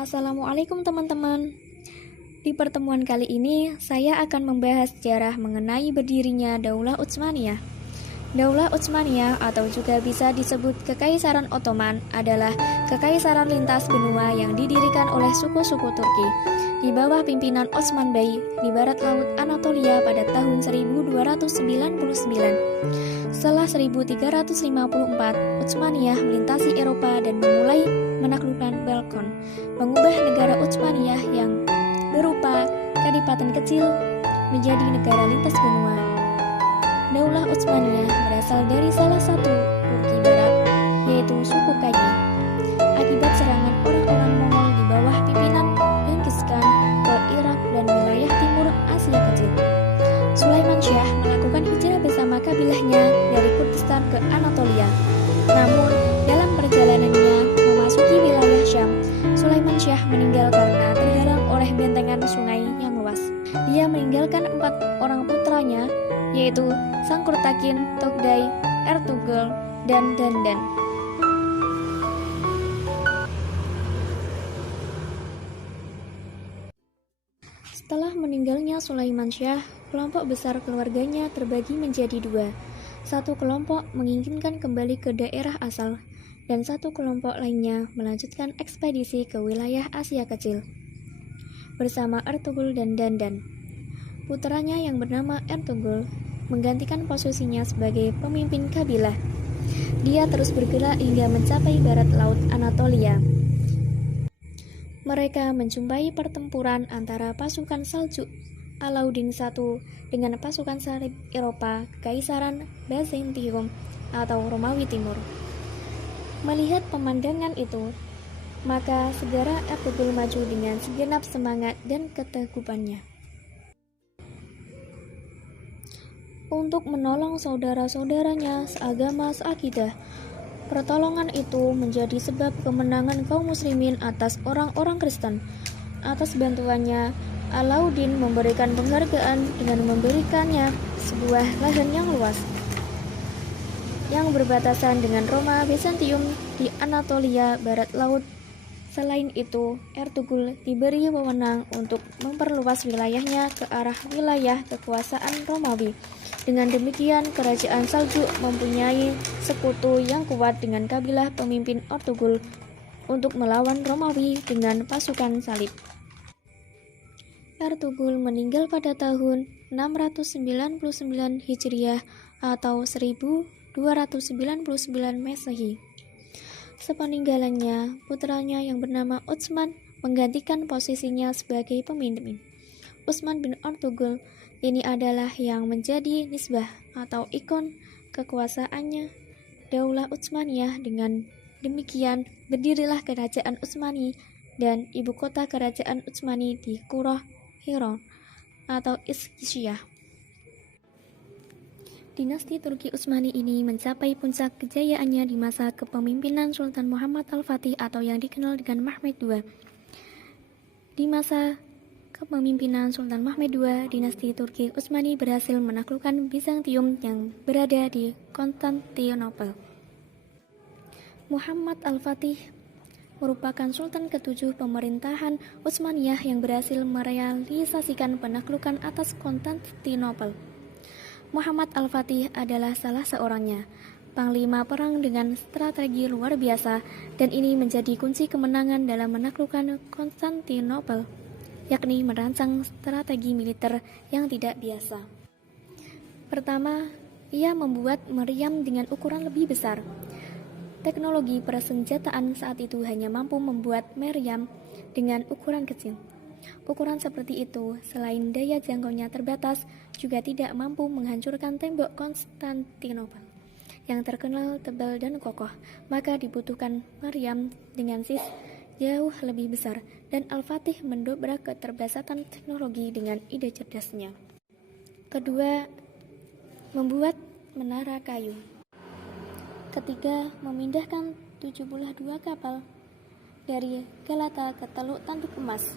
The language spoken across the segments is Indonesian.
Assalamualaikum teman-teman. Di pertemuan kali ini, saya akan membahas sejarah mengenai berdirinya Daulah Utsmaniyah. Daulah Utsmaniyah atau juga bisa disebut Kekaisaran Ottoman adalah kekaisaran lintas benua yang didirikan oleh suku-suku Turki di bawah pimpinan Osman Bey di barat laut Anatolia pada tahun 1299. Setelah 1354, Utsmaniyah melintasi Eropa dan memulai menaklukkan Balkan, mengubah negara Utsmaniyah yang berupa kadipaten kecil menjadi negara lintas benua. Daulah Utsmaniyah berasal dari salah satu Turki Barat, yaitu suku Kagi. Akibat serangan orang-orang Mongol di bawah pimpinan Genghis Khan ke Irak dan wilayah timur Asia Kecil, Sulaiman Syah melakukan hijrah bersama kabilahnya dari Kurdistan ke Anatolia. Namun, dalam perjalanannya memasuki wilayah Syam, Sulaiman Syah meninggal karena terhalang oleh bentengan sungai yang luas. Dia meninggalkan 4 orang putranya, yaitu Sangkurtakin, Togday, Ertugrul, dan Dandan. Setelah meninggalnya Sulaiman Syah, kelompok besar keluarganya terbagi menjadi 2. Satu kelompok menginginkan kembali ke daerah asal, dan satu kelompok lainnya melanjutkan ekspedisi ke wilayah Asia Kecil bersama Ertugrul dan Dandan. Putranya yang bernama Ertugrul menggantikan posisinya sebagai pemimpin kabilah. Dia terus bergerak hingga mencapai barat laut Anatolia. Mereka menjumpai pertempuran antara pasukan Saljuk Alauddin I dengan pasukan salib Eropa Kekaisaran Byzantium atau Romawi Timur. Melihat pemandangan itu, maka segera Ertugrul maju dengan segenap semangat dan keteguhannya untuk menolong saudara-saudaranya seagama seakidah. Pertolongan itu menjadi sebab kemenangan kaum muslimin atas orang-orang Kristen. Atas bantuannya, Alauddin memberikan penghargaan dengan memberikannya sebuah lahan yang luas yang berbatasan dengan Roma Byzantium di Anatolia barat laut. Selain itu, Ertugrul diberi wewenang untuk memperluas wilayahnya ke arah wilayah kekuasaan Romawi. Dengan demikian, kerajaan Saljuk mempunyai sekutu yang kuat dengan kabilah pemimpin Ertugrul untuk melawan Romawi dengan pasukan salib. Ertugrul meninggal pada tahun 699 Hijriah atau 1299 Masehi. Sepeninggalannya, putranya yang bernama Utsman menggantikan posisinya sebagai pemimpin. Utsman bin Ertugrul ini adalah yang menjadi nisbah atau ikon kekuasaannya Daulah Utsmaniyah. Dengan demikian, berdirilah kerajaan Utsmani dan ibu kota kerajaan Utsmani di Qura Hira atau Iskishiyah. Dinasti Turki Utsmani ini mencapai puncak kejayaannya di masa kepemimpinan Sultan Muhammad Al-Fatih atau yang dikenal dengan Mehmed II. Di masa kepemimpinan Sultan Mehmed II, dinasti Turki Utsmani berhasil menaklukkan Bizantium yang berada di Konstantinopel. Muhammad Al-Fatih merupakan Sultan ke-7 pemerintahan Utsmaniyah yang berhasil merealisasikan penaklukan atas Konstantinopel. Muhammad Al-Fatih adalah salah seorangnya, panglima perang dengan strategi luar biasa, dan ini menjadi kunci kemenangan dalam menaklukkan Konstantinopel, yakni merancang strategi militer yang tidak biasa. Pertama, ia membuat meriam dengan ukuran lebih besar. Teknologi persenjataan saat itu hanya mampu membuat meriam dengan ukuran kecil. Ukuran seperti itu, selain daya jangkaunya terbatas, juga tidak mampu menghancurkan tembok Konstantinopel yang terkenal tebal dan kokoh. Maka dibutuhkan meriam dengan sis jauh lebih besar, dan Al-Fatih mendobrak keterbatasan teknologi dengan ide cerdasnya. Kedua, membuat menara kayu. Ketiga, memindahkan 72 kapal dari Galata ke Teluk Tanduk Emas.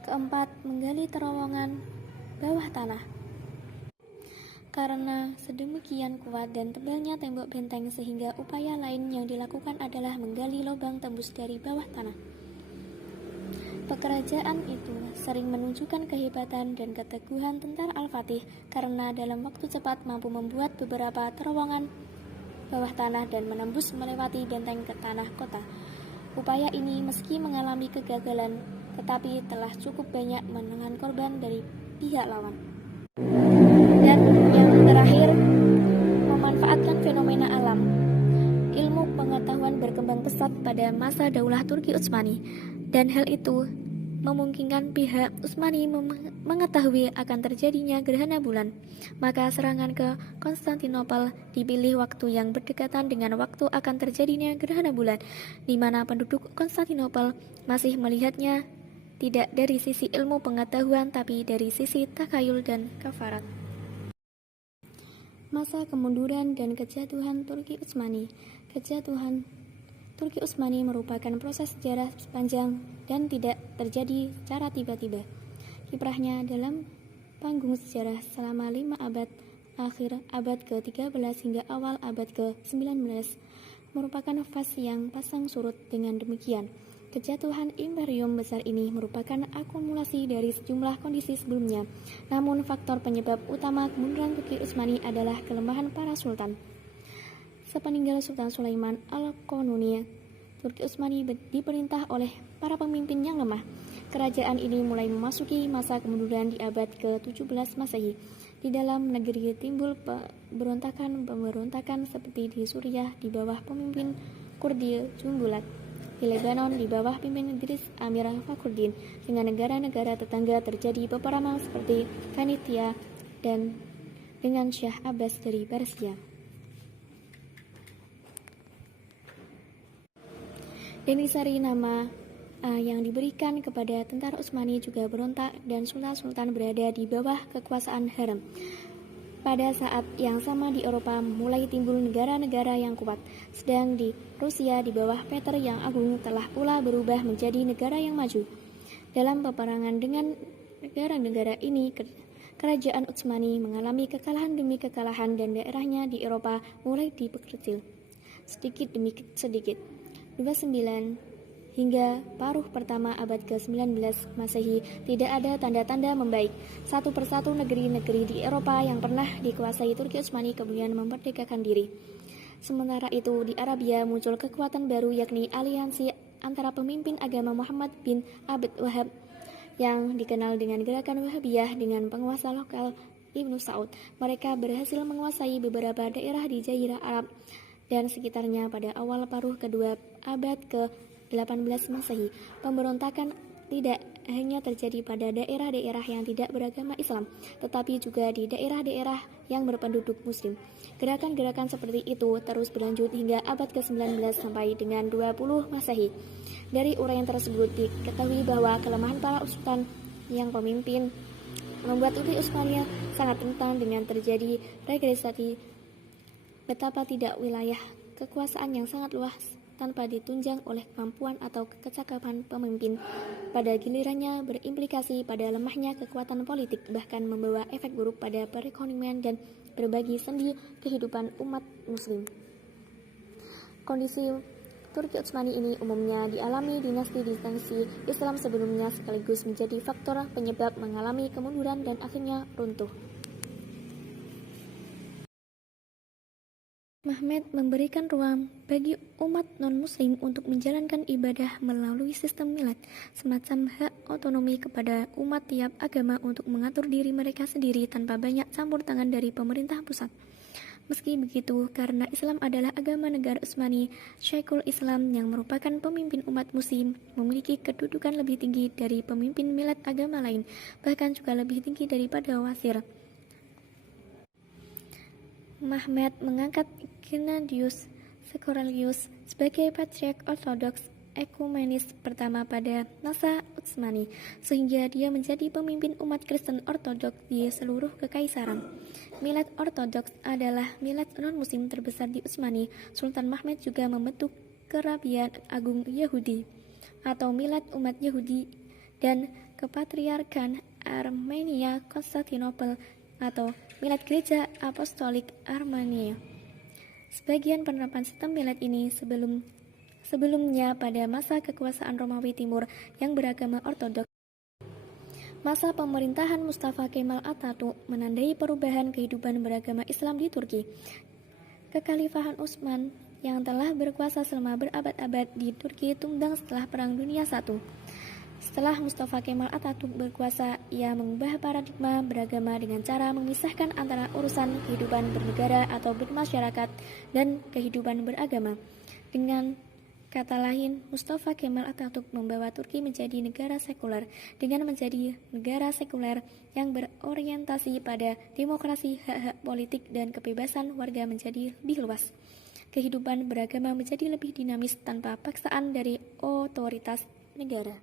Keempat, menggali terowongan bawah tanah. Karena sedemikian kuat dan tebalnya tembok benteng, sehingga upaya lain yang dilakukan adalah menggali lubang tembus dari bawah tanah. Pekerjaan itu sering menunjukkan kehebatan dan keteguhan tentara Al-Fatih karena dalam waktu cepat mampu membuat beberapa terowongan bawah tanah dan menembus melewati benteng ke tanah kota. Upaya ini meski mengalami kegagalan, tetapi telah cukup banyak menelan korban dari pihak lawan. Dan yang terakhir, memanfaatkan fenomena alam. Ilmu pengetahuan berkembang pesat pada masa Daulah Turki Utsmani, dan hal itu memungkinkan pihak Utsmani mengetahui akan terjadinya gerhana bulan. Maka serangan ke Konstantinopel dipilih waktu yang berdekatan dengan waktu akan terjadinya gerhana bulan, di mana penduduk Konstantinopel masih melihatnya tidak dari sisi ilmu pengetahuan tapi dari sisi takhayul dan kafarat. Masa kemunduran dan kejatuhan Turki Utsmani. Kejatuhan Turki Utsmani merupakan proses sejarah panjang dan tidak terjadi secara tiba-tiba. Kiprahnya dalam panggung sejarah selama 5 abad, akhir abad ke-13 hingga awal abad ke-19, merupakan fase yang pasang surut. Dengan demikian, kejatuhan imperium besar ini merupakan akumulasi dari sejumlah kondisi sebelumnya. Namun faktor penyebab utama kemunduran Turki Utsmani adalah kelemahan para sultan. Sepeninggal Sultan Sulaiman Al-Qanuni, Turki Utsmani diperintah oleh para pemimpin yang lemah. Kerajaan ini mulai memasuki masa kemunduran di abad ke-17 Masehi. Di dalam negeri timbul pemberontakan seperti di Suriah di bawah pemimpin Kurdi Jumbulat, di Lebanon di bawah pimpin Idris Amir Fakhruddin. Dengan negara-negara tetangga terjadi peperangan seperti Kanitia dan dengan Syah Abbas dari Persia. Denisari, nama yang diberikan kepada tentara Utsmani, juga berontak dan sultan-sultan berada di bawah kekuasaan harem. Pada saat yang sama di Eropa mulai timbul negara-negara yang kuat, sedang di Rusia di bawah Peter yang Agung telah pula berubah menjadi negara yang maju. Dalam peperangan dengan negara-negara ini, kerajaan Utsmani mengalami kekalahan demi kekalahan dan daerahnya di Eropa mulai diperkecil sedikit demi sedikit. 29 hingga paruh pertama abad ke-19 Masehi tidak ada tanda-tanda membaik. Satu persatu negeri-negeri di Eropa yang pernah dikuasai Turki Utsmani kemudian memerdekakan diri. Sementara itu di Arabia muncul kekuatan baru, yakni aliansi antara pemimpin agama Muhammad bin Abd Wahab yang dikenal dengan gerakan Wahabiyah dengan penguasa lokal Ibnu Saud. Mereka berhasil menguasai beberapa daerah di Jazirah Arab dan sekitarnya pada awal paruh kedua abad ke-18 Masehi. Pemberontakan tidak hanya terjadi pada daerah-daerah yang tidak beragama Islam, tetapi juga di daerah-daerah yang berpenduduk Muslim. Gerakan-gerakan seperti itu terus berlanjut hingga abad ke-19 sampai dengan 20 Masehi. Dari uraian tersebut diketahui bahwa kelemahan para sultan yang pemimpin membuat Turki Utsmania sangat rentan dengan terjadi regresasi. Betapa tidak wilayah kekuasaan yang sangat luas tanpa ditunjang oleh kemampuan atau kecakapan pemimpin, pada gilirannya berimplikasi pada lemahnya kekuatan politik, bahkan membawa efek buruk pada perekonomian dan berbagi sendi kehidupan umat Muslim. Kondisi Turki Utsmani ini umumnya dialami dinasti-dinasti Islam sebelumnya, sekaligus menjadi faktor penyebab mengalami kemunduran dan akhirnya runtuh. Mehmed memberikan ruang bagi umat non-muslim untuk menjalankan ibadah melalui sistem milad, semacam hak otonomi kepada umat tiap agama untuk mengatur diri mereka sendiri tanpa banyak campur tangan dari pemerintah pusat. Meski begitu, karena Islam adalah agama negara Utsmani, Syekhul Islam yang merupakan pemimpin umat muslim memiliki kedudukan lebih tinggi dari pemimpin milad agama lain, bahkan juga lebih tinggi daripada wazir. Mehmed mengangkat Gennadius Skorelius sebagai patriark ortodoks ekumenis pertama pada masa Utsmani, sehingga dia menjadi pemimpin umat Kristen ortodoks di seluruh kekaisaran. Milad ortodoks adalah milad non-muslim terbesar di Utsmani. Sultan Mehmed juga membentuk Kerabian Agung Yahudi atau milad umat Yahudi dan Kepatriarkan Armenia Konstantinopel atau milad Gereja Apostolik Armenia. Sebagian penerapan sistem milad ini sebelumnya pada masa kekuasaan Romawi Timur yang beragama Ortodoks. Masa pemerintahan Mustafa Kemal Atatürk menandai perubahan kehidupan beragama Islam di Turki. Kekhalifahan Utsman yang telah berkuasa selama berabad-abad di Turki tumbang setelah Perang Dunia I. Setelah Mustafa Kemal Atatürk berkuasa, ia mengubah paradigma beragama dengan cara memisahkan antara urusan kehidupan bernegara atau bermasyarakat dan kehidupan beragama. Dengan kata lain, Mustafa Kemal Atatürk membawa Turki menjadi negara sekuler. Dengan menjadi negara sekuler yang berorientasi pada demokrasi, hak-hak politik, dan kebebasan warga menjadi lebih luas. Kehidupan beragama menjadi lebih dinamis tanpa paksaan dari otoritas negara.